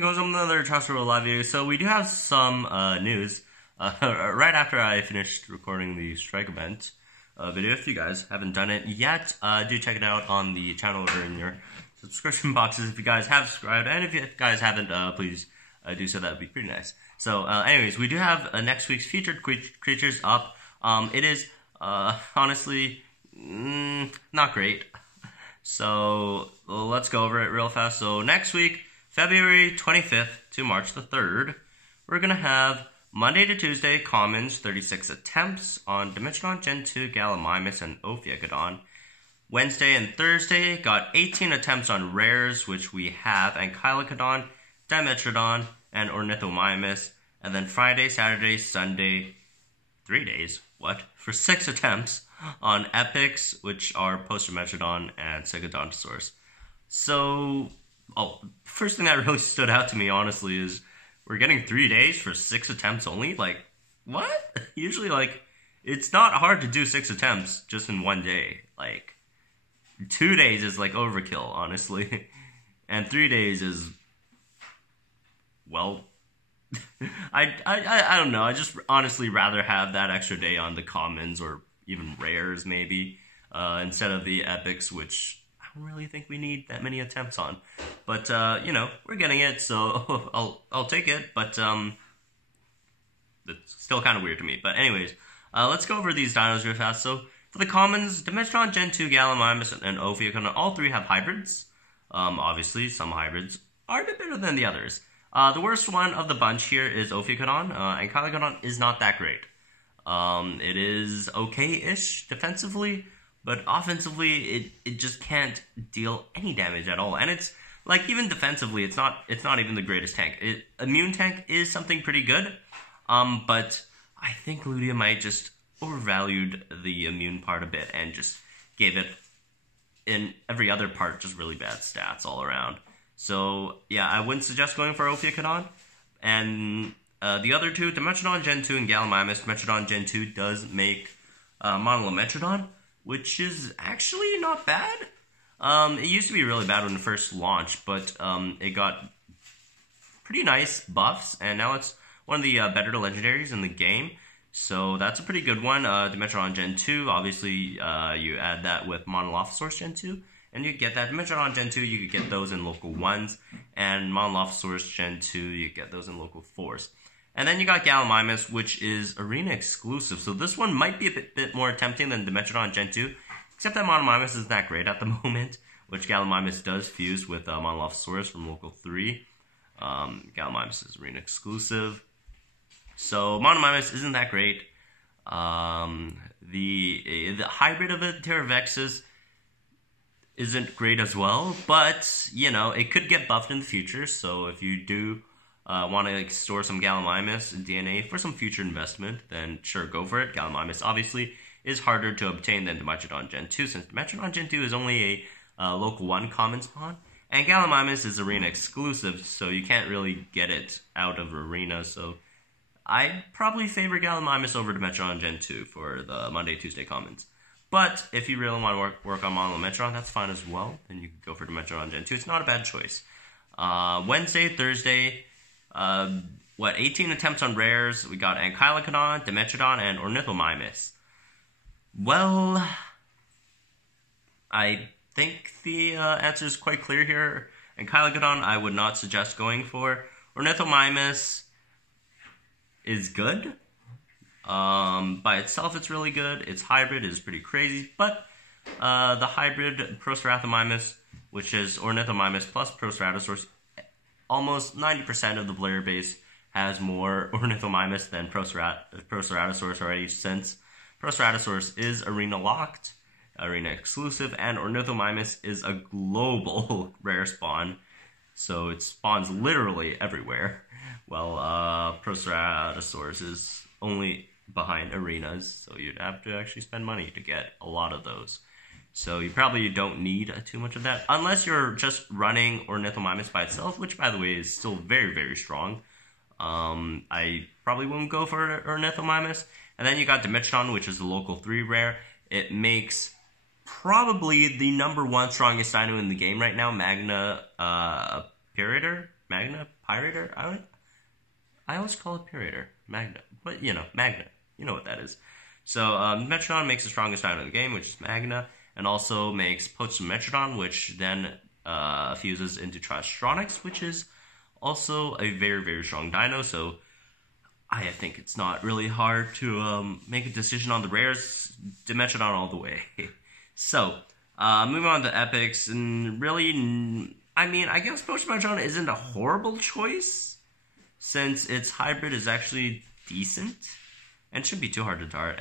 Here goes another Jurassic World Alive video. So we do have some news. Right after I finished recording the strike event video, if you guys haven't done it yet, do check it out on the channel or in your subscription boxes if you guys have subscribed. And if you guys haven't, please do so. That would be pretty nice. So anyways, we do have next week's featured creatures up. It is honestly not great. So let's go over it real fast. So next week, February 25th to March the 3rd, we're going to have Monday to Tuesday commons, 36 attempts on Dimetrodon, Gen 2, Gallimimus, and Ophiuchodon. Wednesday and Thursday got 18 attempts on rares, which we have Ankylodon, Dimetrodon, and Ornithomimus. And then Friday, Saturday, Sunday, 3 days, for 6 attempts on epics, which are Postimetrodon and Stegodontosaurus. So, first thing that really stood out to me, honestly, is we're getting 3 days for 6 attempts only? Like, what? Usually, it's not hard to do 6 attempts just in 1 day. 2 days is, overkill, honestly. And 3 days is, well, I don't know. I just honestly rather have that extra day on the commons or even rares, maybe, instead of the epics, which I don't really think we need that many attempts on. But, we're getting it, so I'll take it, but, it's still kind of weird to me. But anyways, let's go over these dinos real fast. So, for the commons, Dimetrodon, Gen 2, Gallimimus, and Ophiuchodon, all 3 have hybrids. Obviously, some hybrids are a bit better than the others. The worst one of the bunch here is Ophiuchodon. Ankylodon is not that great. It is okay-ish defensively, but offensively, it just can't deal any damage at all. And it's, even defensively, it's not even the greatest tank. Immune tank is something pretty good, but I think Ludia might just overvalued the immune part a bit and just gave it, in every other part, just really bad stats all around. So, yeah, I wouldn't suggest going for Ophiuchodon. And the other 2, Dimetrodon Gen 2 and Gallimimus. Dimetrodon Gen 2 does make Dimetrodon, which is actually not bad. It used to be really bad when it first launched, but it got pretty nice buffs, and now it's one of the better legendaries in the game. So that's a pretty good one. Dimetrodon Gen 2, obviously you add that with Monolophosaurus Gen 2, and you get that. Dimetrodon Gen 2, you could get those in local 1s, and Monolophosaurus Gen 2, you get those in local 4s. And then you got Gallimimus, which is arena exclusive. So this one might be a bit more tempting than Dimetrodon Gen 2, except that Monomymus isn't that great at the moment, which Gallimimus does fuse with Monolophosaurus from local 3. Gallimimus is arena exclusive. So Monomymus isn't that great. The hybrid of it, Pterovexus, isn't great as well, but, it could get buffed in the future, so if you do want to store some Gallimimus DNA for some future investment, then sure, go for it. Gallimimus, obviously, is harder to obtain than Dimetrodon Gen 2, since Dimetrodon Gen 2 is only a local 1 common spawn, and Gallimimus is arena exclusive, so you can't really get it out of arena, so I'd probably favor Gallimimus over Dimetrodon Gen 2 for the Monday, Tuesday commons. But if you really want to work on Dimetrodon, that's fine as well. Then you can go for Dimetrodon Gen 2. It's not a bad choice. Wednesday, Thursday, 18 attempts on rares. We got Ankylodon, Dimetrodon, and Ornithomimus. Well, I think the answer is quite clear here. Ankylodon, I would not suggest going for. Ornithomimus is good. By itself, it's really good. Its hybrid is pretty crazy, but the hybrid Proceratomimus, which is Ornithomimus plus Proceratosaurus, almost 90% of the player base has more Ornithomimus than Proceratosaurus already, since Proceratosaurus is arena locked, arena exclusive, and Ornithomimus is a global rare spawn, so it spawns literally everywhere. Well, Proceratosaurus is only behind arenas, so you'd have to actually spend money to get a lot of those. So you probably don't need too much of that, unless you're just running Ornithomimus by itself, which, by the way, is still very, very strong. I probably wouldn't go for Ornithomimus. And then you got Dimetrodon, which is the local 3 rare. It makes probably the #1 strongest dino in the game right now, Magna Pyrator? I always call it Pyrator. Magna. But, Magna. You know what that is. So, Dimetrodon makes the strongest dino in the game, which is Magna, and also makes Postimetrodon, which then fuses into Triceratops, which is also a very, very strong dino. So, I think it's not really hard to make a decision on the rares. Dimetrodon all the way. So, moving on to epics, and really, I guess Postimetrodon isn't a horrible choice, since its hybrid is actually decent, and shouldn't be too hard to dart,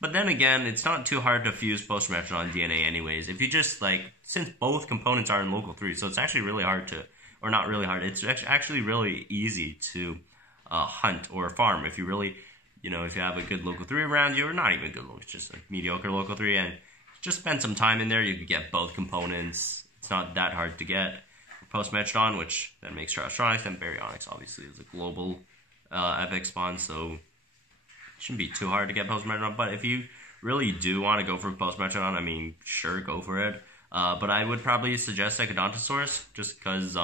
but then again, it's not too hard to fuse Postimetrodon DNA anyways, if you just, since both components are in local 3, so it's actually really hard to, or not really hard, it's actually really easy to hunt or farm, if you really, if you have a good local 3 around you, or not even good, it's just a mediocre local 3, and just spend some time in there, you can get both components. It's not that hard to get. Postimetrodon, which then makes Triceratops, and Baryonyx obviously is a global epic spawn, so it shouldn't be too hard to get Postimetrodon. But if you really do want to go for Postimetrodon, sure, go for it. But I would probably suggest Ecodontosaurus, just because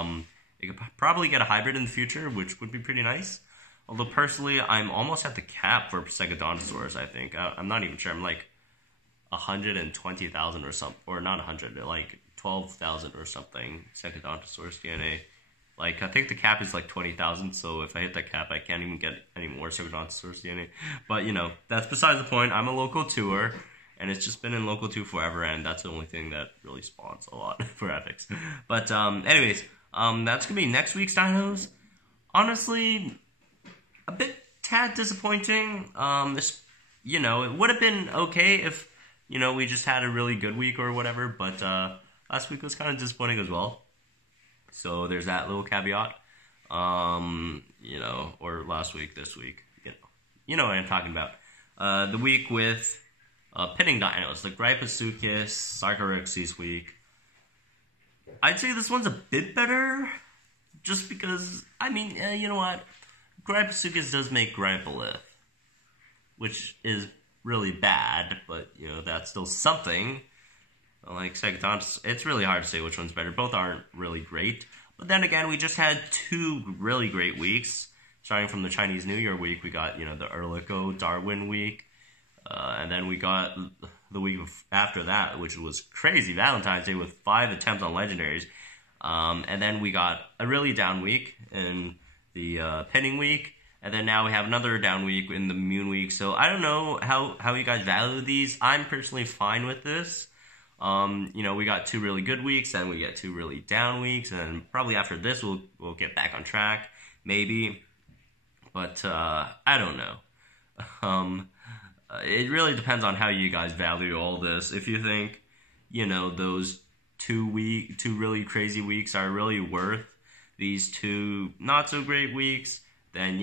it could probably get a hybrid in the future, which would be pretty nice. Although personally, I'm almost at the cap for Ecodontosaurus, I think. I'm not even sure. I'm like 120,000 or something, or not 100, like 12,000 or something, Ecodontosaurus DNA. I think the cap is 20,000, so if I hit that cap, I can't even get any more Ecodontosaurus DNA. But, that's besides the point. I'm a local 2er, and it's just been in local 2 forever, and that's the only thing that really spawns a lot for epics. But, anyways, that's gonna be next week's dinos. Honestly, a bit tad disappointing. It would have been okay if we just had a really good week or whatever, but last week was kind of disappointing as well. So there's that little caveat. Or last week, this week. You know what I'm talking about. The week with pitting dinos, the Gryposuchus, Sarcoryxis week. I'd say this one's a bit better, just because, you know what? Gryposuchus does make Grypolith, which is really bad, but that's still something. Like Secodontus, it's really hard to say which one's better. Both aren't really great. But then again, we just had 2 really great weeks. Starting from the Chinese New Year week, we got the Erlico Darwin week, and then we got the week after that, which was crazy Valentine's Day with 5 attempts on legendaries, and then we got a really down week in the pinning week. And then now we have another down week in the Moon week. So I don't know how you guys value these. I'm personally fine with this. We got 2 really good weeks, and we get 2 really down weeks, and probably after this we'll get back on track, maybe. But I don't know. It really depends on how you guys value all this. If you think, those 2 really crazy weeks are really worth these 2 not so great weeks, then,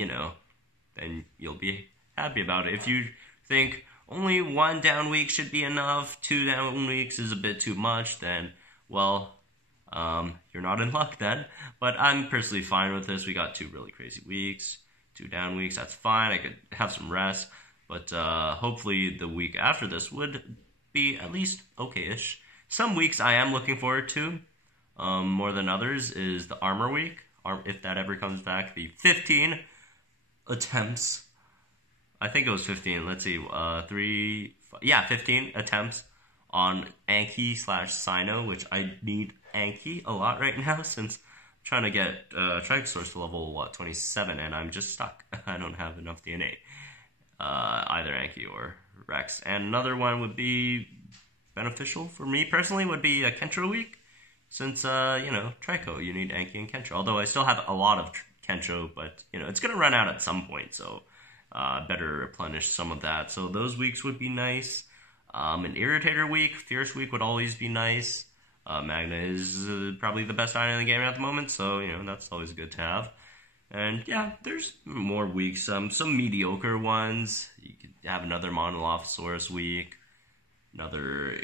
then you'll be happy about it. If you think only 1 down week should be enough, 2 down weeks is a bit too much, then, well, you're not in luck then. But I'm personally fine with this. We got 2 really crazy weeks, 2 down weeks, that's fine. I could have some rest, but hopefully the week after this would be at least okay-ish. Some weeks I am looking forward to, more than others, is the Armor Week. If that ever comes back, the 15 attempts. I think it was 15. Let's see, 15 attempts on Anki/Sino, which I need Anki a lot right now since I'm trying to get Triceratops to level 27, and I'm just stuck. I don't have enough DNA, either Anki or Rex. And another one would be beneficial for me personally would be a Kentro Week. Since, Trico, you need Anki and Kentro. Although I still have a lot of Kentro, but, it's going to run out at some point, so better replenish some of that. So those weeks would be nice. An Irritator Week, Fierce Week would always be nice. Magna is probably the best item in the game at the moment, so, that's always good to have. And, yeah, there's more weeks. Some mediocre ones. You could have another Monolophosaurus week. Another,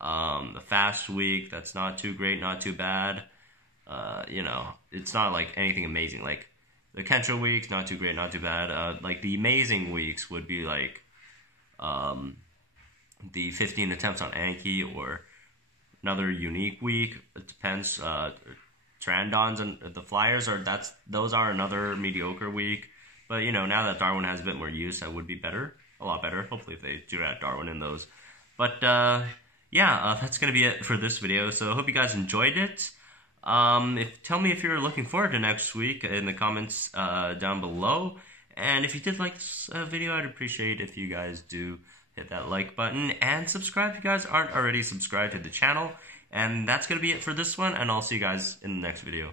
the Fast Week, that's not too great, not too bad. It's not like anything amazing. Like the Kentro Weeks, not too great, not too bad. Like the amazing weeks would be like the 15 attempts on Anki, or another unique week. It depends. Pterandons and the Flyers those are another mediocre week. But you know, now that Darwin has a bit more use, that would be better, a lot better. Hopefully, if they do add Darwin in those. But yeah, that's gonna be it for this video. So I hope you guys enjoyed it. Tell me if you're looking forward to next week in the comments down below. And if you did like this video, I'd appreciate if you guys do hit that like button and subscribe if you guys aren't already subscribed to the channel. And that's going to be it for this one, and I'll see you guys in the next video.